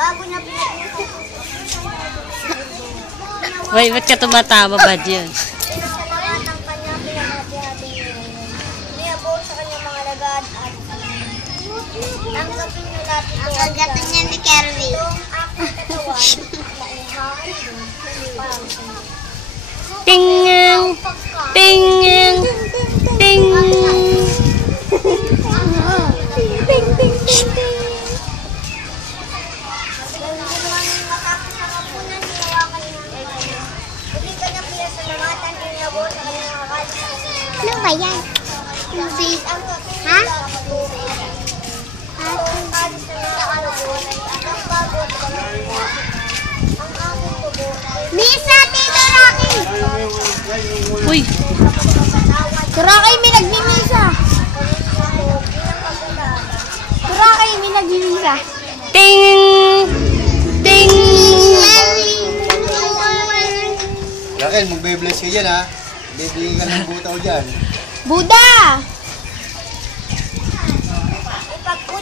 Bago na pinag-iwan. Wait, ba't ka tumatawa ba dyan? Pinasalamat ang kanya pinag-hati-hati niya. Niabot sa kanyang mga lagad at tanggapin niyo natin ito. Ang gata niya ni Kerwin. Itong aking katawan. Ting! Ting! Ting! Ting, ting, ting, ting. Matapos ang hapunan, hinawakan niya ang kanya. Hindi kanya pinasalamatan, inabot sa kanyang akal sa kanyang. Ano ba yan? Ha? Ang kalis na nakakalabon ay ang bago at ang aking tubo. Misa, Tito Rocky! Uy! Rocky, may nagmimisa! Rocky, may nagmimisa! Ting! Ting! Raquel, magbe-bless ka dyan ha. Bibili ka ng butaw dyan. Buddha! Ipagpun